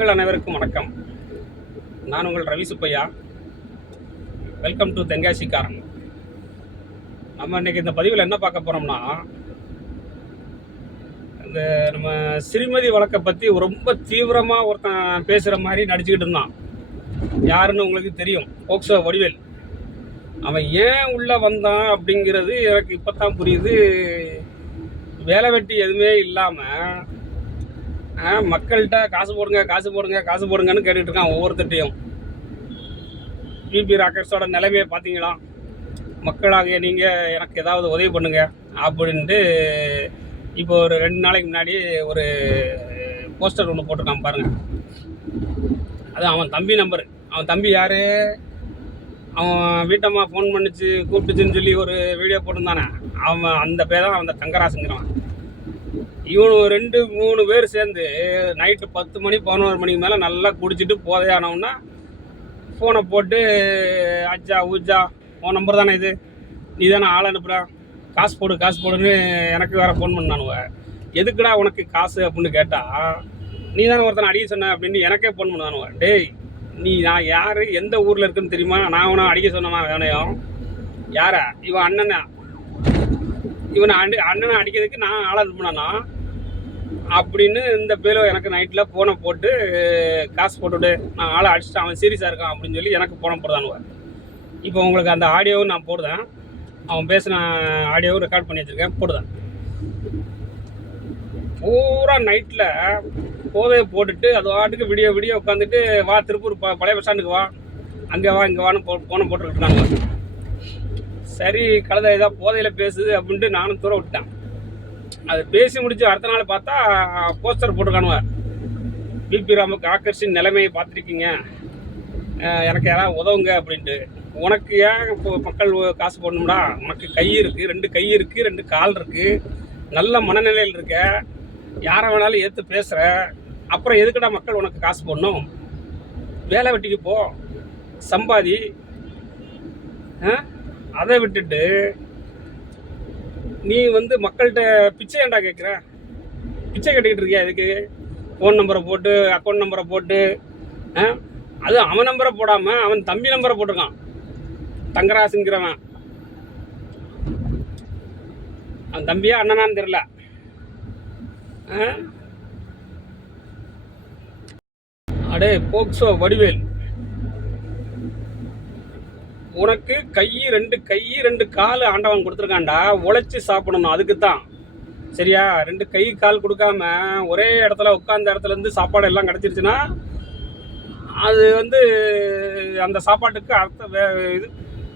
மக்கள் அனைவருக்கும் வணக்கம். நான் உங்கள் ரவி சுப்பையா. வெல்கம் டு தென்காசிக்காரன். நம்ம இன்னைக்கு இந்த பதிவில் என்ன பார்க்க போகிறோம்னா இந்த நம்ம சிறுமதி வழக்கை பற்றி ரொம்ப தீவிரமாக ஒருத்தன் பேசுகிற மாதிரி நடிச்சுக்கிட்டு இருந்தான். யாருன்னு உங்களுக்கு தெரியும். போக்சோ வடிவேல். அவன் ஏன் உள்ளே வந்தான் அப்படிங்கிறது எனக்கு இப்போ தான் புரியுது. வேலை வெட்டி எதுவுமே இல்லாமல் மக்கள்கிட்ட காசு போடுங்க காசு போடுங்க காசு போடுங்கன்னு கேட்டுட்டு இருக்கான் ஒவ்வொருத்தட்டையும் பிபி ராக்கர்ஸோட நிலைமையை பார்த்தீங்களா? மக்களாகிய நீங்கள் எனக்கு ஏதாவது உதவி பண்ணுங்க அப்படின்ட்டு இப்போ ஒரு ரெண்டு நாளைக்கு முன்னாடி ஒரு போஸ்டர் ஒன்று போட்டிருக்கான் பாருங்க. அது அவன் தம்பி நம்பர் அவன் தம்பி யார்? அவன் வீட்டம்மா ஃபோன் பண்ணிச்சு கூப்பிட்டுச்சுன்னு சொல்லி ஒரு வீடியோ போட்டிருந்தானே. அவன் அந்த பேர் தான் அவன் தங்கராசுங்கிறான் இவனு ரெண்டு மூணு பேர் சேர்ந்து நைட்டு பத்து மணி பதினோரு மணிக்கு மேலே நல்லா குடிச்சிட்டு போதையானவன்னா ஃபோனை போட்டு அஜா ஊஜா உன் நம்பர் தானே இது? நீ தானே ஆள் அனுப்புற? காசு போடு காசு போடுன்னு எனக்கு வேறு ஃபோன் பண்ணானுவ. எதுக்குடா உனக்கு காசு அப்படின்னு கேட்டால் நீ தானே ஒருத்தனை அடிக்க சொன்ன அப்படின்னு எனக்கே ஃபோன் பண்ணானுவ டேய் நீ நான் யார்? எந்த ஊரில் இருக்குன்னு தெரியுமா? நான் உன அடிக்க சொன்னேனா வேணையும்? யாரா? இவன் அண்ணனா. இவனை அண்ணன் அண்ணனை அடிக்கிறதுக்கு நான் ஆள் அனுப்புனானா? அப்படின்னு இந்த பேலோ எனக்கு நைட்டில் ஃபோனை போட்டு காசு போட்டுவிட்டு நான் ஆளை அடிச்சுட்டு அவன் சீரியஸாக இருக்கான் அப்படின்னு சொல்லி எனக்கு ஃபோனை போடுதானுவார் இப்போ உங்களுக்கு அந்த ஆடியோவும் நான் போடுதேன் அவன் பேசின ஆடியோவும் ரெக்கார்ட் பண்ணி வச்சுருக்கேன் போடுதேன் பூரா நைட்டில் போதையை போட்டுட்டு அது வாட்டுக்கு விடிய விடிய உட்காந்துட்டு வா திருப்பூர் ப பழைய பஸ் ஸ்டாண்டுக்கு வா. அங்கே வா இங்கே வான்னு போ ஃபோனை போட்டுக்கிட்டு சரி கழுத ஏதோ போதையில் பேசுது அப்படின்ட்டு நானும் தூர விட்டேன் அது பேசி முடிச்சு அடுத்த நாள் பார்த்தா போஸ்டர் போட்டிருக்கானுவ பிபி ராமுக்கு ஆக்கர்ஷின் நிலைமையை பார்த்துருக்கீங்க. எனக்கு யாராவது உதவுங்க அப்படின்ட்டு. உனக்கு ஏன் இப்போ மக்கள் காசு போடணும்டா? உனக்கு கை இருக்குது ரெண்டு கை இருக்குது ரெண்டு கால் இருக்குது நல்ல மனநிலையில் இருக்க. யாரை வேணாலும் ஏற்று பேசுகிற அப்புறம் எதுக்குடா மக்கள் உனக்கு காசு போடணும்? வேலை வெட்டிக்கு போ. சம்பாதி. அதை விட்டுட்டு நீ வந்து மக்கள்கிட்ட பிச்சை ஏன்டா கேட்குற பிச்சை கட்டிக்கிட்டு இருக்கியா இதுக்கு ஃபோன் நம்பரை போட்டு அக்கௌண்ட் நம்பரை போட்டு ஆ? அது அவன் நம்பரை போடாமல் அவன் தம்பி நம்பரை போட்டிருக்கான். தங்கராசுங்கிறவன். அவன் தம்பியா அண்ணனான்னு தெரியல. அடே போக்சோ வடிவேல். உனக்கு கை ரெண்டு கை ரெண்டு கால் ஆண்டவன் கொடுத்துருக்கான்டா. உழைச்சி சாப்பிடணும் அதுக்கு தான் சரியா? ரெண்டு கை கால் கொடுக்காம ஒரே இடத்துல உட்காந்த இடத்துல இருந்து சாப்பாடு எல்லாம் கிடச்சிருச்சுன்னா அது வந்து அந்த சாப்பாட்டுக்கு அர்த்த வே- இது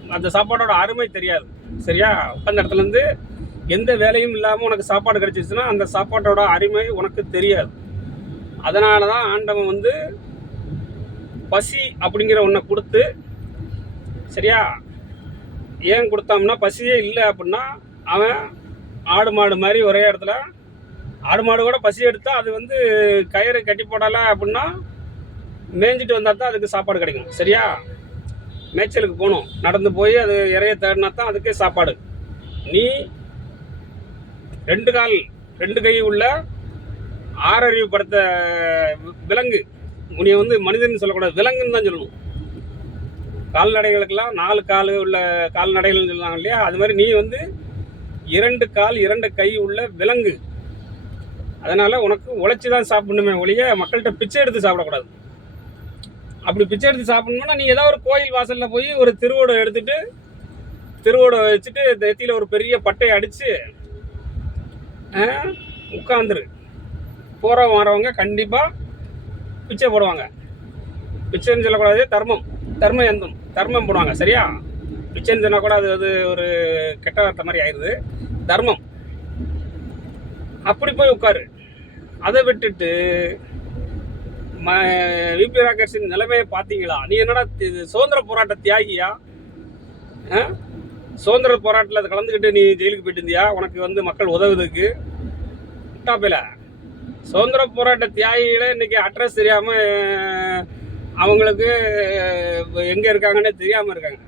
அந்த சாப்பாடோட அருமை தெரியாது. சரியா? உட்காந்த இடத்துலேருந்து எந்த வேலையும் இல்லாமல் உனக்கு சாப்பாடு கிடச்சிருச்சுன்னா அந்த சாப்பாட்டோட அருமை உனக்கு தெரியாது. அதனால தான் ஆண்டவன் வந்து பசி அப்படிங்கிற ஒன்றை கொடுத்து சரியா? ஏன் கொடுத்தோம்னா பசியே இல்லை அப்படின்னா அவன் ஆடு மாடு மாதிரி ஒரே இடத்துல ஆடு மாடு கூட பசி எடுத்தால் அது வந்து கயிறு கட்டி போடலை அப்படின்னா மேய்ஞ்சிட்டு வந்தால் தான் அதுக்கு சாப்பாடு கிடைக்கும். சரியா? மேய்ச்சலுக்கு போகணும். நடந்து போய் அது இறைய தேடினா தான் அதுக்கு சாப்பாடு. நீ ரெண்டு கால் ரெண்டு கை உள்ள ஆறறிவு படுத்த விலங்கு. உன்னைய வந்து மனிதன் சொல்லக்கூடாது. விலங்குன்னு தான் சொல்லணும். கால்நடைகளுக்கெல்லாம் நாலு கால் உள்ள கால்நடைகள்னு சொல்லுவாங்க இல்லையா? அது மாதிரி நீ வந்து இரண்டு கால் இரண்டு கை உள்ள விலங்கு. அதனால் உனக்கு உழைச்சி தான் சாப்பிடணுமே ஒழிய மக்கள்கிட்ட பிச்சை எடுத்து சாப்பிடக்கூடாது. அப்படி பிச்சை எடுத்து சாப்பிடணும்னா நீ ஏதாவது ஒரு கோயில் வாசலில் போய் ஒரு திருவோடை எடுத்துட்டு திருவோடம் வச்சுட்டு நெத்தியில ஒரு பெரிய பட்டையை அடித்து உட்காந்துரு போகிறவங்க வரவங்க கண்டிப்பாக பிச்சை போடுவாங்க. பிச்சைன்னு சொல்லக்கூடாது தர்மம். தர்ம எந்தம் தர்மம் போடுவாங்க சரியா? பிச்சைன்னு சொன்னால் கூட அது அது ஒரு கெட்ட வார்த்தை மாதிரி ஆயிடுது தர்மம். அப்படி போய் உட்காரு. அதை விட்டுட்டு ம விபி ராக்கர்ஸின் நிலைமையை பார்த்தீங்களா? நீ என்னடா இது சுதந்திர போராட்ட தியாகியா? ஆ? சுதந்திர போராட்டத்தில் கலந்துக்கிட்டு நீ ஜெயிலுக்கு போயிட்டு இருந்தியா? உனக்கு வந்து மக்கள் உதவுதுக்கு டாப்பில் சுதந்திர போராட்ட தியாகிகளை இன்றைக்கி அட்ரஸ் தெரியாமல் அவங்களுக்கு எங்கே இருக்காங்கன்னே தெரியாமல் இருக்காங்க.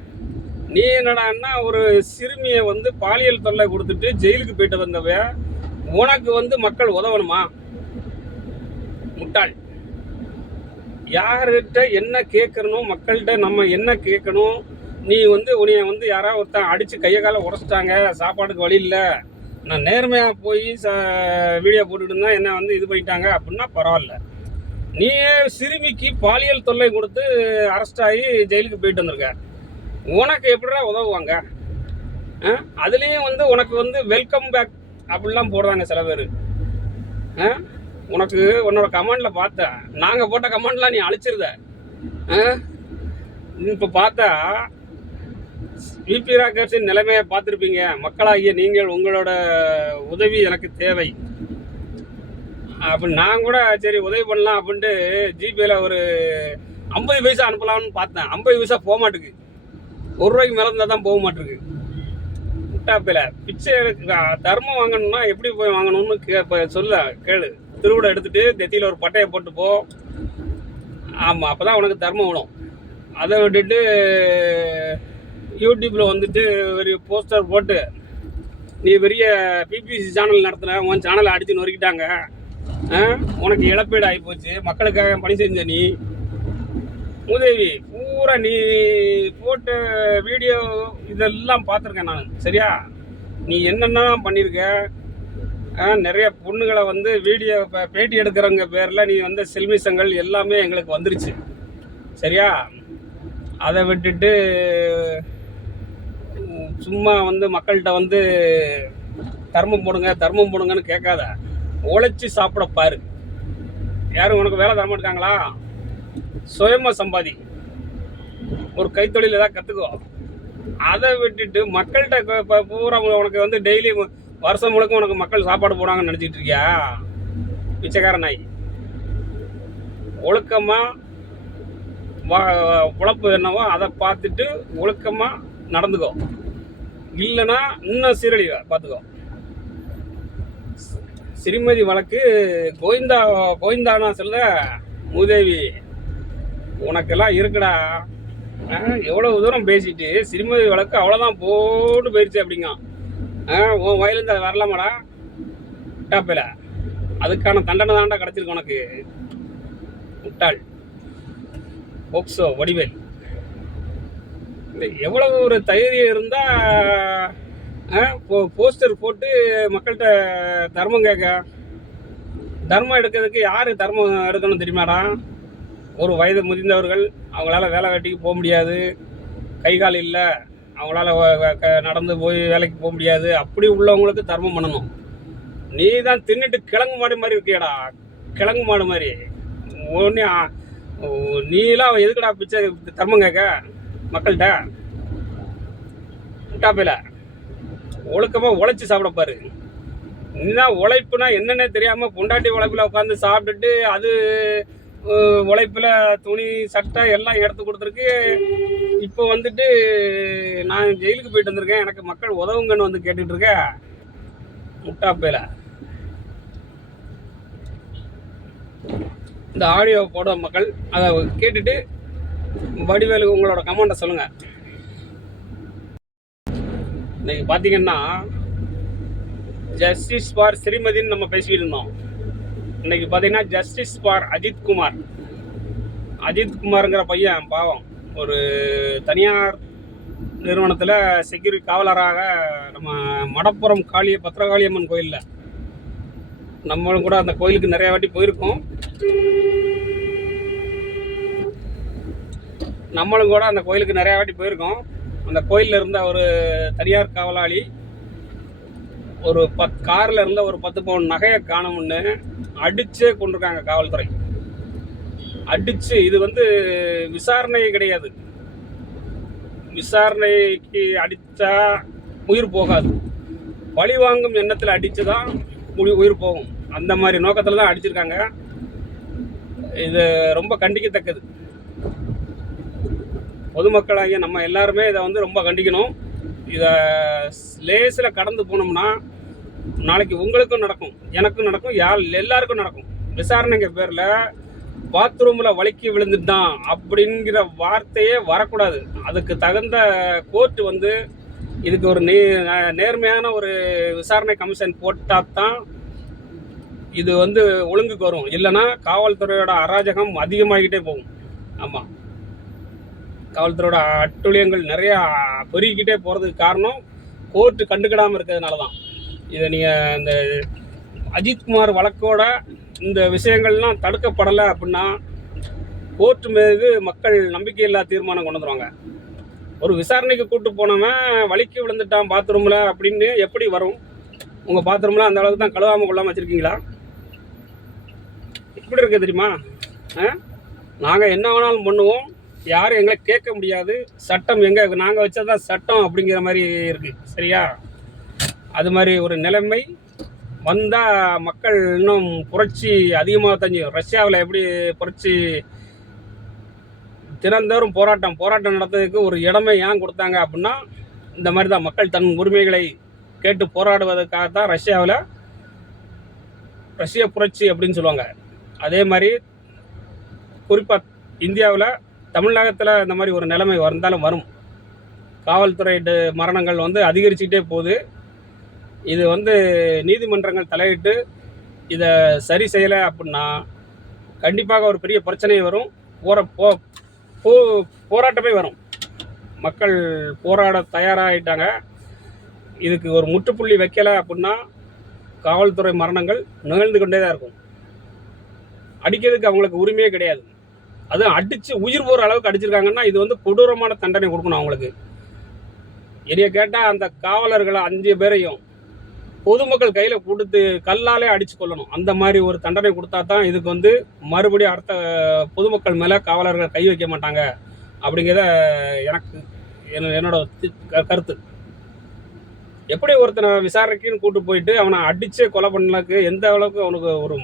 நீ என்னடான்னா ஒரு சிறுமியை வந்து பாலியல் தொல்லை கொடுத்துட்டு ஜெயிலுக்கு போயிட்டு வந்தவ உனக்கு வந்து மக்கள் உதவணுமா? முட்டாள். யார்கிட்ட என்ன கேட்கணும் மக்கள்கிட்ட நம்ம என்ன கேட்கணும்? நீ வந்து உன்னைய வந்து யாராவது ஒருத்தன் அடித்து கையை காலை உடச்சிட்டாங்க சாப்பாடுக்கு வழி இல்லை. நான் நேர்மையாக போய் ச வீடியோ போட்டுட்டு இருந்தால் என்ன வந்து இது பண்ணிட்டாங்க அப்படின்னா பரவாயில்ல. நீ சிறுமிக்கு பாலியல் தொல்லை கொடுத்து அரெஸ்ட் ஆகி ஜெயிலுக்கு போயிட்டு வந்திருக்க? உனக்கு எப்படிடா உதவுவாங்க? ஆ? அதுலேயும் வந்து உனக்கு வந்து வெல்கம் பேக் அப்படிலாம் போடுறாங்க சில பேர். உனக்கு உன்னோட கமெண்டில் பார்த்தேன் நாங்கள் போட்ட கமெண்ட்லாம் நீ அழிச்சிருத. இப்போ பார்த்தா விபி ராகர்ஸின் நிலைமையை பார்த்துருப்பீங்க. மக்களாகிய நீங்கள் உங்களோட உதவி எனக்கு தேவை. அப்போ நான் கூட சரி உதவி பண்ணலாம் அப்படின்ட்டு ஜிபேல ஒரு ஐம்பது பைசா அனுப்பலாம்னு பார்த்தேன். ஐம்பது பைசா போக மாட்டேங்குது. ஒரு ரூபாய்க்கு மேலே இருந்தால் தான் போக மாட்டேங்குது. முட்டாப்பில பிச்சை எடுக்க தர்மம் வாங்கணும்னா எப்படி போய் வாங்கணும்னு கே இப்போ சொல்ல கேளு. திருவிட எடுத்துட்டு நெத்தியில் ஒரு பட்டையை போட்டு போ. ஆமாம் அப்போ தான் உனக்கு தர்மம் விடும் அதை விட்டுட்டு யூடியூப்பில் வந்துட்டு ஒரு போஸ்டர் போட்டு நீ பெரிய பிபிசி சேனல் நடத்துன உன் சேனலை அடித்து நொறுக்கிட்டாங்க. உனக்கு இழப்பீடு ஆகிப்போச்சு மக்களுக்காக பணி செஞ்ச நீ. உதவி பூரா நீ போட்ட வீடியோ இதெல்லாம் பார்த்துருக்கேன் நான். சரியா? நீ என்னென்ன பண்ணியிருக்க நிறைய பொண்ணுகளை வந்து வீடியோ பேட்டி எடுக்கிறவங்க பேரில் நீ வந்து செல்மிசங்கள் எல்லாமே எங்களுக்கு வந்துருச்சு. சரியா? அதை விட்டுட்டு சும்மா வந்து மக்கள்கிட்ட வந்து தர்மம் போடுங்க தர்மம் போடுங்கன்னு கேட்காத. உழைச்சி சாப்பிட பாரு. யாரும் உனக்கு வேலை தர மாட்டாங்களா சுயமா சம்பாதி. ஒரு கைத்தொழில் ஏதாவது கற்றுக்கோ அதை விட்டுட்டு மக்கள்கிட்ட இப்போ பூரா உனக்கு வந்து டெய்லி வருஷம் முழுக்க உனக்கு மக்கள் சாப்பாடு போடுறாங்கன்னு நினச்சிட்டு இருக்கியா? பிச்சைக்கார நாய். ஒழுக்கமாக உழப்பு உழைப்பு என்னவோ அதை பார்த்துட்டு ஒழுக்கமாக நடந்துக்கோ. இல்லைன்னா இன்னும் சீரழிவ பார்த்துக்கோ. சிறுமதி வழக்கு கோவிந்தா கோவிந்தானா சொல்ல மூதேவி உனக்கெல்லாம் இருக்குடா. ஆ, எவ்வளவு தூரம் பேசிட்டு சிறுமதி வழக்கு அவ்வளோதான் போட்டு போயிடுச்சு அப்படிங்க. ஆ, உன் வயலேருந்து அது வரலாமாடா? டாப்பில் அதுக்கான தண்டனை தாண்டா கிடச்சிருக்கு உனக்கு. முட்டாள். போக்சோ வடிவேல். இந்த எவ்வளவு ஒரு தைரியம் இருந்தால் போஸ்டர் போட்டு மக்கள்கிட்ட தர்மம் கேட்க. தர்மம் எடுக்கிறதுக்கு யார் தர்மம் எடுக்கணும் தெரியுமாடா? ஒரு வயது முதிர்ந்தவர்கள் அவங்களால வேலை வெட்டிக்கு போக முடியாது. கை கால் இல்லை. அவங்களால க- நடந்து போய் வேலைக்கு போக முடியாது. அப்படி உள்ளவங்களுக்கு தர்மம் பண்ணணும். நீ தான் தின்னுட்டு கிழங்கு மாடு மாதிரி இருக்கியடா. கிழங்கு மாடு மாதிரி. ஒன்று நீலாம் எதுக்குடா பிச்சை தர்மம் கேட்க? மக்கள்கிட்ட. முட்டாப்பையில. ஒழுக்கமாக உழைச்சி சாப்பிட பாரு. நீதான் உழைப்புனா என்னென்ன தெரியாமல் பொண்டாட்டி உழைப்பில் உட்காந்து சாப்பிட்டுட்டு அது உழைப்பில் துணி சட்டை எல்லாம் எடுத்து கொடுத்துருக்கு. இப்போ வந்துட்டு நான் ஜெயிலுக்கு போயிட்டு வந்திருக்கேன். எனக்கு மக்கள் உதவுங்கன்னு வந்து கேட்டுட்டு இருக்க. இந்த ஆடியோ போட மக்கள் அதை கேட்டுட்டு வடிவேலு உங்களோட கமெண்ட்டை சொல்லுங்கள் இன்னைக்கு பார்த்தீங்கன்னா ஜஸ்டிஸ் ஃபார் ஸ்ரீமதின்னு நம்ம பேசிக்கிட்டு இருந்தோம். இன்னைக்கு பார்த்தீங்கன்னா ஜஸ்டிஸ் ஃபார் அஜித் குமார். பையன் பாவம். ஒரு தனியார் நிறுவனத்தில் செக்யூரிட்டி காவலராக நம்ம மடப்புறம் காளிய பத்திரகாளியம்மன் கோயிலில். நம்மளும் கூட அந்த கோயிலுக்கு நிறையா வாட்டி போயிருக்கோம். நம்மளும் கூட அந்த கோயிலுக்கு நிறையா வாட்டி போயிருக்கோம். அந்த கோயிலில் இருந்த ஒரு தனியார் காவலாளி ஒரு பத் காரில் இருந்த ஒரு பத்து பவுன் நகையை காணும்னு அடிச்சே கொண்டிருக்காங்க காவல்துறை. அடித்து இது வந்து விசாரணை கிடையாது. விசாரணைக்கு அடித்தா உயிர் போகாது. பழி வாங்கும் எண்ணத்தில் அடித்து தான் உயிர் போகும். அந்த மாதிரி நோக்கத்தில் தான் அடிச்சிருக்காங்க. இது ரொம்ப கண்டிக்கத்தக்கது. பொதுமக்களாகிய நம்ம எல்லாருமே இதை வந்து ரொம்ப கண்டிக்கணும். இதை லேசில் கடந்து போனோம்னா நாளைக்கு உங்களுக்கும் நடக்கும் எனக்கும் நடக்கும் யார் எல்லாருக்கும் நடக்கும். விசாரணைங்க பேரில் பாத்ரூமில் வழுக்கி விழுந்துட்டான் அப்படிங்கிற வார்த்தையே வரக்கூடாது. அதுக்கு தகுந்த கோர்ட் வந்து இதுக்கு ஒரு நே நேர்மையான ஒரு விசாரணை கமிஷன் போட்டால் தான் இது வந்து ஒழுங்குக்கு வரும். இல்லைன்னா காவல்துறையோட அராஜகம் அதிகமாகிட்டே போகும். ஆமாம் காவல்துறையோட அட்டுழியங்கள் நிறையா பெருகிக்கிட்டே போகிறதுக்கு காரணம் கோர்ட்டு கண்டுக்கிடாமல் இருக்கிறதுனால தான் இதை நீங்கள் இந்த அஜித்குமார் வழக்கோட இந்த விஷயங்கள்லாம் தடுக்கப்படலை அப்படின்னா கோர்ட்டு மீது மக்கள் நம்பிக்கையில்லா தீர்மானம் கொண்டு வந்துருவாங்க. ஒரு விசாரணைக்கு கூட்டு போனவன் வலிக்கு விழுந்துட்டான் பாத்ரூமில் அப்படின்னு எப்படி வரும்? உங்கள் பாத்ரூமில் அந்த அளவுக்கு தான் கழுவாமல் கொள்ளாமல் வச்சுருக்கீங்களா? எப்படி இருக்கு தெரியுமா? நாங்கள் என்ன வேணாலும் பண்ணுவோம். யாரும் எங்களை கேட்க முடியாது. சட்டம் எங்கே நாங்கள் வச்சதான் சட்டம் அப்படிங்கிற மாதிரி இருக்குது சரியா? அது மாதிரி ஒரு நிலைமை. வந்தால் மக்கள் இன்னும் புரட்சி அதிகமாக தஞ்சு ரஷ்யாவில் எப்படி புரட்சி தினந்தோறும் போராட்டம் போராட்டம் நடத்துறதுக்கு ஒரு இடமே ஏன் கொடுத்தாங்க அப்படின்னா இந்த மாதிரி தான் மக்கள் தன் உரிமைகளை கேட்டு போராடுவதற்காக தான் ரஷ்யாவில் ரஷ்ய புரட்சி அப்படின்னு சொல்லுவாங்க. அதே மாதிரி குறிப்பாக இந்தியாவில் தமிழகத்தில் இந்த மாதிரி ஒரு நிலைமை வந்தாலும் வரும். காவல்துறை ட- மரணங்கள் வந்து அதிகரிச்சுக்கிட்டே போகுது. இது வந்து நீதிமன்றங்கள் தலையிட்டு இதை சரி செய்யலை அப்படின்னா கண்டிப்பாக ஒரு பெரிய பிரச்சனை வரும். போற போ போ போராட்டமே வரும். மக்கள் போராட தயாராகிட்டாங்க இதுக்கு ஒரு முற்றுப்புள்ளி வைக்கலை அப்படின்னா காவல்துறை மரணங்கள் நிகழ்ந்து கொண்டே தான் இருக்கும். அடிக்கிறதுக்கு அவங்களுக்கு உரிமையே கிடையாது. அதுவும் அடித்து உயிர் போகிற அளவுக்கு அடிச்சிருக்காங்கன்னா இது வந்து கொடூரமான தண்டனை கொடுக்கணும் அவங்களுக்கு. என்னைய கேட்டால் அந்த காவலர்களை அஞ்சு பேரையும் பொதுமக்கள் கையில் கொடுத்து கல்லாலே அடிச்சு கொள்ளணும் அந்த மாதிரி ஒரு தண்டனை கொடுத்தா தான் இதுக்கு வந்து மறுபடியும் அடுத்த பொதுமக்கள் மேலே காவலர்கள் கை வைக்க மாட்டாங்க அப்படிங்கிறத எனக்கு என்ன- என்னோட க- கருத்து. எப்படி ஒருத்தனை விசாரணைக்குன்னு கூட்டு போயிட்டு அவனை அடித்து கொலை பண்ணலுக்கு எந்த அளவுக்கு அவனுக்கு ஒரு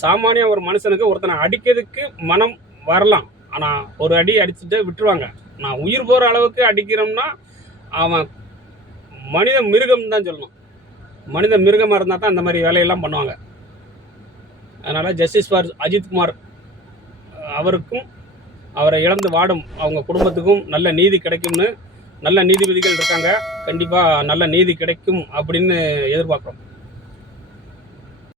சாமானிய ஒரு மனுஷனுக்கு ஒருத்தனை அடிக்கிறதுக்கு மனம் வரலாம். ஆனால் ஒரு அடி அடிச்சுட்டு விட்டுருவாங்க. நான் உயிர் போகிற அளவுக்கு அடிக்கிறோம்னா அவன் மனித மிருகம் தான் சொல்லணும். மனித மிருகமாக இருந்தால் தான் அந்த மாதிரி வேலையெல்லாம் பண்ணுவாங்க. அதனால் ஜஸ்டிஸ் ஃபார் அஜித்குமார் அவருக்கும் அவரை இழந்து வாடும் அவங்க குடும்பத்துக்கும் நல்ல நீதி கிடைக்கும்னு நல்ல நீதிபதிகள் இருக்காங்க. கண்டிப்பாக நல்ல நீதி கிடைக்கும் அப்படின்னு எதிர்பார்க்குறோம்.